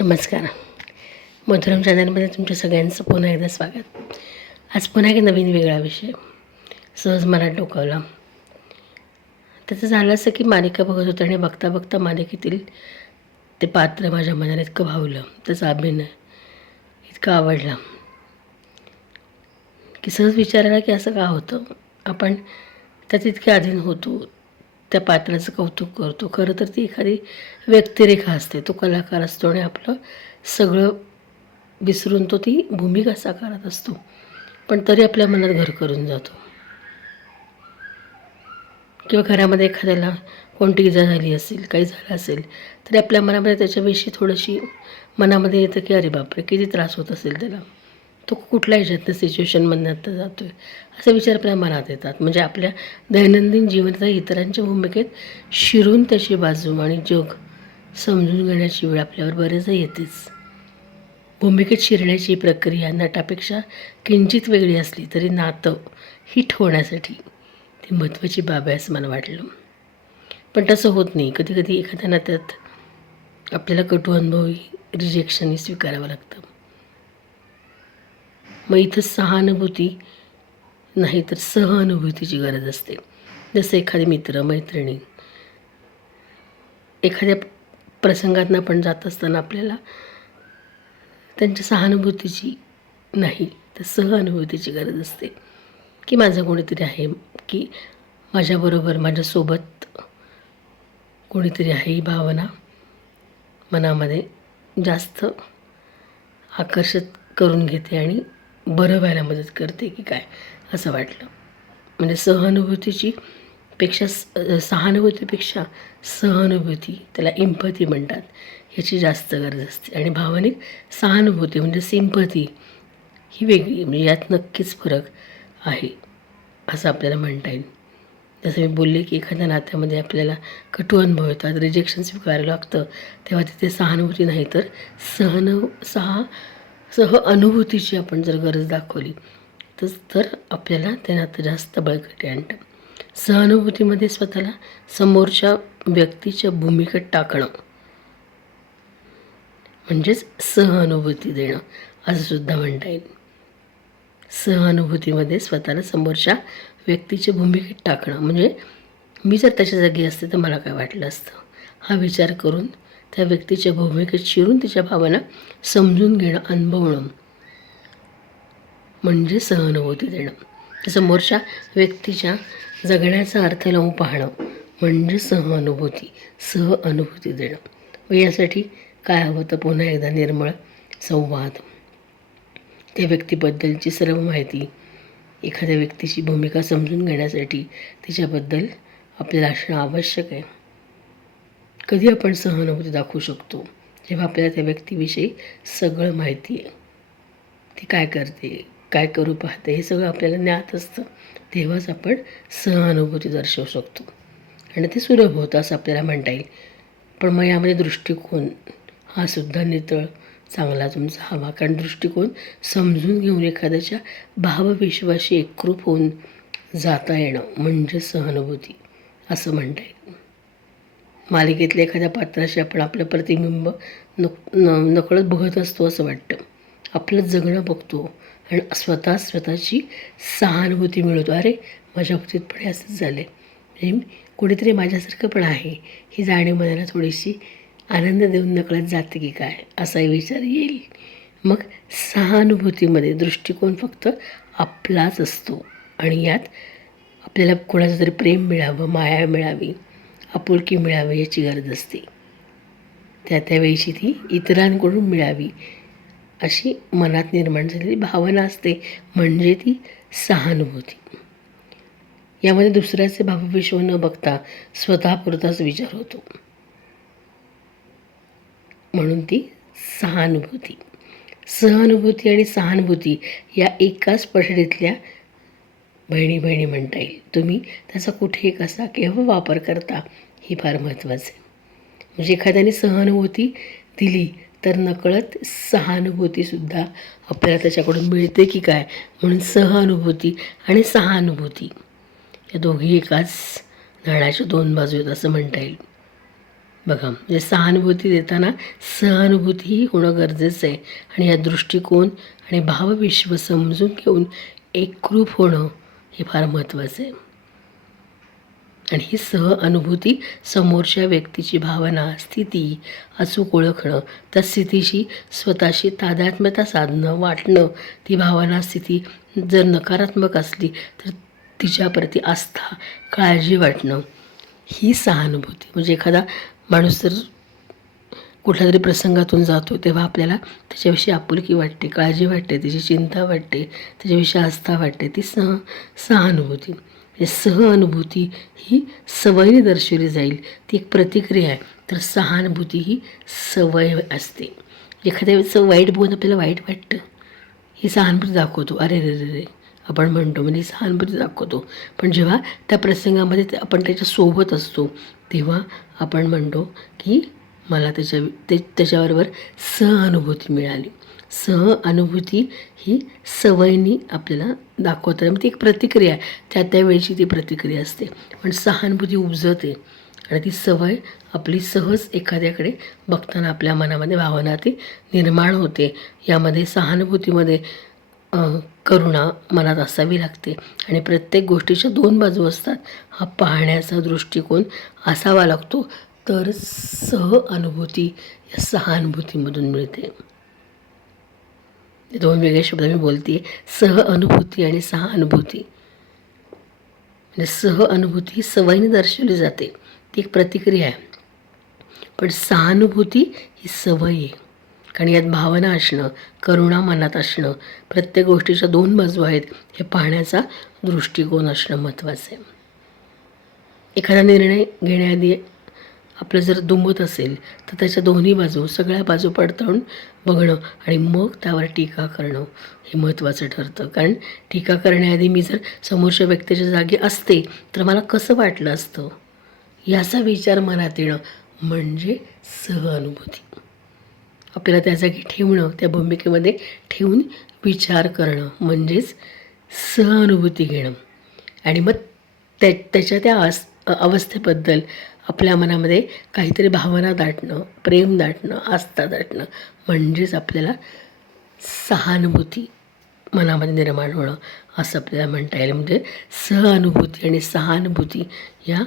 नमस्कार. मधुरम चॅनलमध्ये तुमच्या सगळ्यांचं पुन्हा एकदा स्वागत. आज पुन्हा एक नवीन वेगळा विषय सहज मनात डोकावला. त्याचं झालं असं की मालिका बघत होतं आणि बघता बघता मालिकेतील ते पात्र माझ्या मनाला इतकं भावलं, त्याचा अभिनय इतका आवडला की सहज विचारायला की असं का होतं. आपण त्यात इतके अधीन होतो, त्या पात्राचं कौतुक करतो. खरं तर ती एखादी व्यक्तिरेखा असते, तो कलाकार असतो आणि आपलं सगळं विसरून तो ती भूमिका साकारत असतो, पण तरी आपल्या मनात घर करून जातो. किंवा घरामध्ये एखाद्याला कोणती इजा झाली असेल, काही झालं असेल, तरी आपल्या मनामध्ये त्याच्याविषयी थोडीशी मनामध्ये येतं की अरे बापरे, किती त्रास होत असेल त्याला, तो कुठल्या ह्याच्यातनं सिच्युएशनमधनं आता जातो आहे, असे विचार आपल्या मनात येतात. म्हणजे आपल्या दैनंदिन जीवनात इतरांच्या भूमिकेत शिरून त्याची बाजू आणि जग समजून घेण्याची वेळ आपल्यावर बरेचदा येतेच. भूमिकेत शिरण्याची प्रक्रिया नटापेक्षा किंचित वेगळी असली तरी नातं हिट होण्यासाठी ती महत्त्वाची बाब आहे असं मला वाटलं. पण तसं होत नाही. कधी कधी एखाद्या नात्यात आपल्याला कटू अनुभवी रिजेक्शनही स्वीकारावं लागतं. मग इथं सहानुभूती नाही तर सहानुभूतीची गरज असते. जसं एखादे मित्र मैत्रिणी एखाद्या प्रसंगातनं आपण जात असताना आपल्याला त्यांच्या सहानुभूतीची नाही तर सहानुभूतीची गरज असते की माझं कोणीतरी आहे, की माझ्याबरोबर माझ्यासोबत कोणीतरी आहे. ही भावना मनामध्ये जास्त आकर्षित करून घेते आणि बरं व्हायला मदत करते की काय असं वाटलं. म्हणजे सहानुभूतीपेक्षा सहानुभूती, त्याला एम्पॅथी म्हणतात, ह्याची जास्त गरज असते. आणि भावनिक सहानुभूती म्हणजे सिम्पथी ही वेगळी, म्हणजे यात नक्कीच फरक आहे असं आपल्याला म्हणता येईल. जसं मी बोलले की एखाद्या नात्यामध्ये आपल्याला कटू अनुभव येतात, रिजेक्शन स्वीकारावं लागतं, तेव्हा तिथे सहानुभूती नाही तर सह अनुभूतीची आपण जर गरज दाखवली तर आपल्याला ते नातं जास्त बळकटी आणतं. सहानुभूतीमध्ये स्वतःला समोरच्या व्यक्तीच्या भूमिकेत टाकणं म्हणजेच सहानुभूती देणं असं सुद्धा म्हणता येईल. सहानुभूतीमध्ये स्वतःला समोरच्या व्यक्तीच्या भूमिकेत टाकणं म्हणजे मी जर त्याच्या जागी असते तर मला काय वाटलं असतं हा विचार करून त्या व्यक्तीच्या भूमिकेत शिरून तिच्या भावना समजून घेणं, अनुभवणं म्हणजे सहानुभूती देणं. समोरच्या व्यक्तीच्या जगण्याचा अर्थ लावून पाहणं म्हणजे सहानुभूती देणं. व यासाठी काय हवं तर पुन्हा एकदा निर्मळ संवाद, त्या व्यक्तीबद्दलची सर्व माहिती, एखाद्या व्यक्तीची भूमिका समजून घेण्यासाठी तिच्याबद्दल आपल्याला असणं आवश्यक आहे. कधी आपण सहानुभूती दाखवू शकतो जेव्हा आपल्याला त्या व्यक्तीविषयी सगळं माहिती आहे, ती काय करते, काय करू पाहते, हे सगळं आपल्याला ज्ञात असतं. तेव्हाच आपण सहानुभूती दर्शवू शकतो आणि ते सुलभ होतं असं आपल्याला म्हणता येईल. पण मग यामध्ये दृष्टिकोन हा सुद्धा नितळ चांगला तुमचा हवा, कारण दृष्टिकोन समजून घेऊन एखाद्याच्या भावविश्वाशी एकरूप होऊन जाता येणं म्हणजे सहानुभूती असं म्हणता येईल. मालिकेतल्या एखाद्या पात्राशी आपण आपलं प्रतिबिंब नकळत बघत असतो असं वाटतं. आपलं जगणं बघतो आणि स्वतःची सहानुभूती मिळवतो. अरे माझ्या बाबतीत पण असंच झालं आहे, म्हणजे कोणीतरी माझ्यासारखं पण आहे, ही जाणीव मनाला थोडीशी आनंद देऊन नकळत जाते की काय असाही विचार येईल. मग सहानुभूतीमध्ये दृष्टिकोन फक्त आपलाच असतो आणि यात आपल्याला कोणाचं तरी प्रेम मिळावं, माया मिळावी, आपुलकी मिळावी याची गरज असते. त्यावेळीची ती इतरांकडून मिळावी अशी मनात निर्माण झालेली भावना असते म्हणजे ती सहानुभूती. यामध्ये दुसऱ्याचे भावविश्व न बघता स्वतःपुरताच विचार होतो म्हणून ती सहानुभूती. सहानुभूती आणि सहानुभूती या एकाच पठडीतल्या बहिणी म्हणता येईल. तुम्ही त्याचा कुठेही कसा केव्हा वापर करता हे फार महत्त्वाचं आहे. म्हणजे एखाद्याने सहानुभूती दिली तर नकळत सहानुभूतीसुद्धा आपल्याला त्याच्याकडून मिळते की काय, म्हणून सहानुभूती आणि सहानुभूती या दोघी एकाच नाण्याच्या दोन बाजू आहेत असं म्हणता येईल. बघा, म्हणजे सहानुभूती देताना सहानुभूतीही होणं गरजेचं आहे. आणि या दृष्टिकोन आणि भावविश्व समजून घेऊन एकरूप होणं हे फार महत्त्वाचं आहे. आणि ही अनुभूती समोरच्या व्यक्तीची भावना, स्थिती अचूक ओळखणं, त्या स्थितीशी स्वतःशी तादात्म्यता साधणं, वाटणं, ती भावना, स्थिती जर नकारात्मक असली तर तिच्याप्रती आस्था, काळजी वाटणं, ही सहानुभूती. म्हणजे एखादा माणूस जर कुठल्यातरी प्रसंगातून जातो तेव्हा आपल्याला त्याच्याविषयी आपुलकी वाटते, काळजी वाटते, त्याची चिंता वाटते, त्याच्याविषयी आस्था वाटते, ती सहानुभूती. सहानुभूती ही सवयीने दर्शवली जाईल, ती एक प्रतिक्रिया आहे. तर सहानुभूती ही सवय असते. एखाद्या वेळेचं वाईट बघून आपल्याला वाईट वाटतं, ही सहानुभूती दाखवतो. अरे रे रे रे आपण म्हणतो, म्हणजे सहानुभूती दाखवतो. पण जेव्हा त्या प्रसंगामध्ये आपण त्याच्यासोबत असतो तेव्हा आपण म्हणतो की मला त्याच्याबरोबर सहानुभूती मिळाली. सहानुभूती ही सवयीने आपल्याला दाखवतात. ती एक प्रतिक्रिया आहे, त्यावेळेची ती प्रतिक्रिया असते. पण सहानुभूती उपजते आणि ती सवय आपली सहज एखाद्याकडे बघताना आपल्या मनामध्ये भावना ती निर्माण होते. यामध्ये सहानुभूतीमध्ये करुणा मनात असावी लागते आणि प्रत्येक गोष्टीच्या दोन बाजू असतात. हा पाहण्याचा दृष्टिकोन असावा लागतो. तर अनुभूती या सहानुभूतीमधून मिळते. दोन वेगळे शब्द मी बोलते, अनुभूती आणि सहानुभूती. म्हणजे अनुभूती ही सवयीने दर्शवली जाते, ती एक प्रतिक्रिया आहे. पण सहानुभूती ही सवय आहे. कारण यात भावना असणं, करुणा मनात असणं, प्रत्येक गोष्टीच्या दोन बाजू आहेत हे पाहण्याचा दृष्टिकोन असणं महत्त्वाचं आहे. एखादा निर्णय घेण्याआधी आपलं जर दुमत असेल तर त्याच्या दोन्ही बाजू, सगळ्या बाजू पडताळून बघणं आणि मग त्यावर टीका करणं हे महत्त्वाचं ठरतं. कारण टीका करण्याआधी मी जर समोरच्या व्यक्तीच्या जागी असते तर मला कसं वाटलं असतं याचा विचार मनात येणं म्हणजे सहानुभूती. आपल्याला त्या जागी ठेवणं, त्या भूमिकेमध्ये ठेवून विचार करणं म्हणजेच सहानुभूती घेणं. आणि मग त्याच्या त्या अवस्थेबद्दल आपल्या मनामध्ये काहीतरी भावना दाटणं, प्रेम दाटणं, आस्था दाटणं म्हणजेच आपल्याला सहानुभूती मनामध्ये निर्माण होणं असं आपल्याला म्हणता येईल. म्हणजे सहानुभूती आणि सहानुभूती या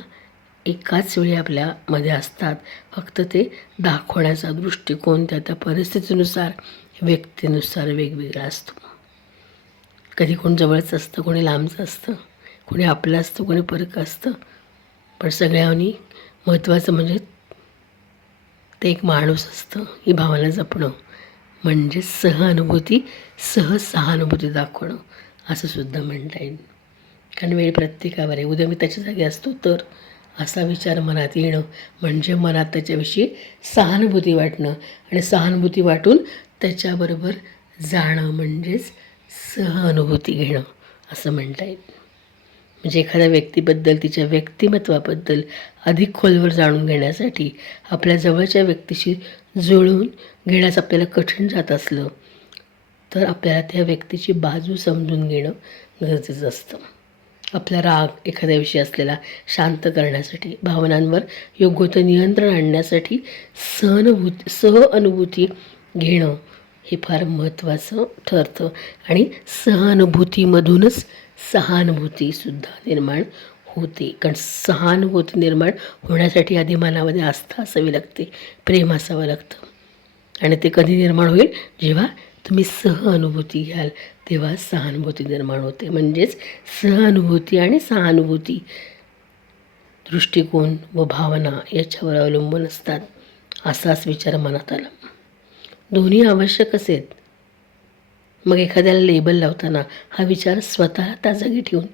एकाच वेळी आपल्यामध्ये असतात, फक्त ते दाखवण्याचा दृष्टिकोन त्या परिस्थितीनुसार, व्यक्तीनुसार वेगवेगळा असतो. कधी कोण जवळचं असतं, कोणी लांबचं असतं, कोणी आपलं असतं, कोणी परकं असतं. पण सगळ्यांनी महत्त्वाचं म्हणजे ते एक माणूस असतं, ही भावना जपणं म्हणजे सहानुभूती, सहानुभूती दाखवणं असं सुद्धा म्हणता येईल. कारण वेळ प्रत्येकावर आहे. उद्या मी त्याच्या जागी असतो तर असा विचार मनात येणं म्हणजे मनात त्याच्याविषयी सहानुभूती वाटणं आणि सहानुभूती वाटून त्याच्याबरोबर जाणं म्हणजेच सहानुभूती घेणं असं म्हणता येईल. म्हणजे एखाद्या व्यक्तीबद्दल, तिच्या व्यक्तिमत्वाबद्दल अधिक खोलवर जाणून घेण्यासाठी आपल्या जवळच्या व्यक्तीशी जुळवून घेण्यास आपल्याला कठीण जात असलं तर आपल्याला त्या व्यक्तीची बाजू समजून घेणं गरजेचं असतं. आपला राग एखाद्याविषयी असलेला शांत करण्यासाठी, भावनांवर योग्य ते नियंत्रण आणण्यासाठी सहानुभूती घेणं हे फार महत्त्वाचं ठरतं. आणि सहानुभूतीमधूनच सहानुभूतीसुद्धा निर्माण होते. कारण सहानुभूती निर्माण होण्यासाठी आधी मनामध्ये आस्था असावी लागते, प्रेम असावं लागतं. आणि ते कधी निर्माण होईल? जेव्हा तुम्ही सहानुभूती घ्याल तेव्हा सहानुभूती निर्माण होते. म्हणजेच सहानुभूती आणि सहानुभूती दृष्टिकोन व भावना याच्यावर अवलंबून असतात असाच विचार मनात आला. दोन्ही आवश्यकच आहेत. मग एखाद्याला लेबल लावताना हा विचार स्वतः त्या जागी ठेवून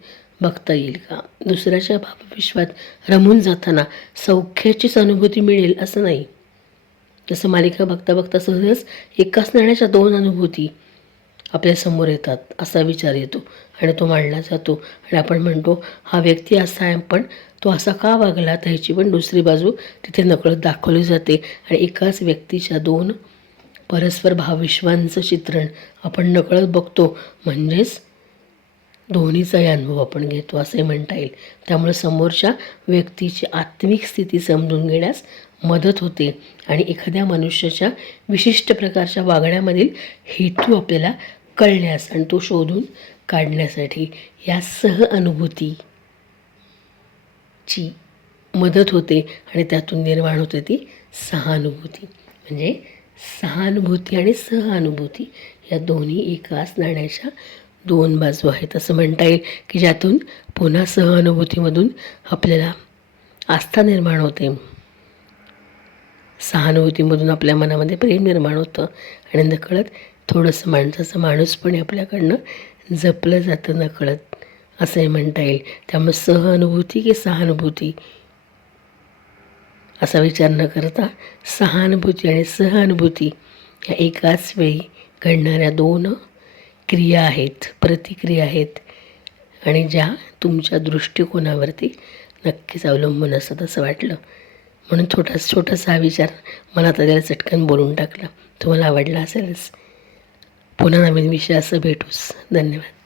बघता येईल का? दुसऱ्याच्या भावविश्वात रमून जाताना सौख्याचीच अनुभूती मिळेल असं नाही. जसं मालिका बघता बघता सहज एकाच नाण्याच्या दोन अनुभूती आपल्यासमोर येतात असा विचार येतो आणि तो मांडला जातो आणि आपण म्हणतो हा व्यक्ती असा आहे, पण तो असा का वागला, तर ह्याची पण दुसरी बाजू तिथे नकळत दाखवली जाते. आणि एकाच व्यक्तीच्या दोन परस्पर भावविश्वांचं चित्रण आपण नकळत बघतो म्हणजेच दोन्हीचाही अनुभव आपण घेतो असंही म्हणता येईल. त्यामुळे समोरच्या व्यक्तीची आत्मिक स्थिती समजून घेण्यास मदत होते आणि एखाद्या मनुष्याच्या विशिष्ट प्रकारच्या वागण्यामधील हेतू आपल्याला कळण्यास आणि तो शोधून काढण्यासाठी या सहअनुभूतीची मदत होते आणि त्यातून निर्माण होते ती सहानुभूती. म्हणजे सहानुभूती आणि सहअनुभूती या दोन्ही एकाच नाण्याच्या दोन बाजू आहेत असं म्हणता येईल, की ज्यातून पुन्हा सहअनुभूतीमधून आपल्याला आस्था निर्माण होते, सहानुभूतीमधून आपल्या मनामध्ये प्रेम निर्माण होतं आणि नकळत थोडंसं माणसाचं माणूसपणे आपल्याकडनं जपलं जातं नकळत असंही म्हणता येईल. त्यामुळे सहअनुभूती की सहानुभूती असा विचार न करता सहानुभूती आणि सहअनुभूती या एकाच वेळी घडणाऱ्या दोन क्रिया आहेत, प्रतिक्रिया आहेत आणि ज्या तुमच्या दृष्टिकोनावरती नक्कीच अवलंबून असतात असं वाटलं. म्हणून छोटासा हा विचार मला त्याला चटकन बोलून टाकला. तुम्हाला आवडला असेलच. पुन्हा नवीन विषयासह भेटूच. धन्यवाद.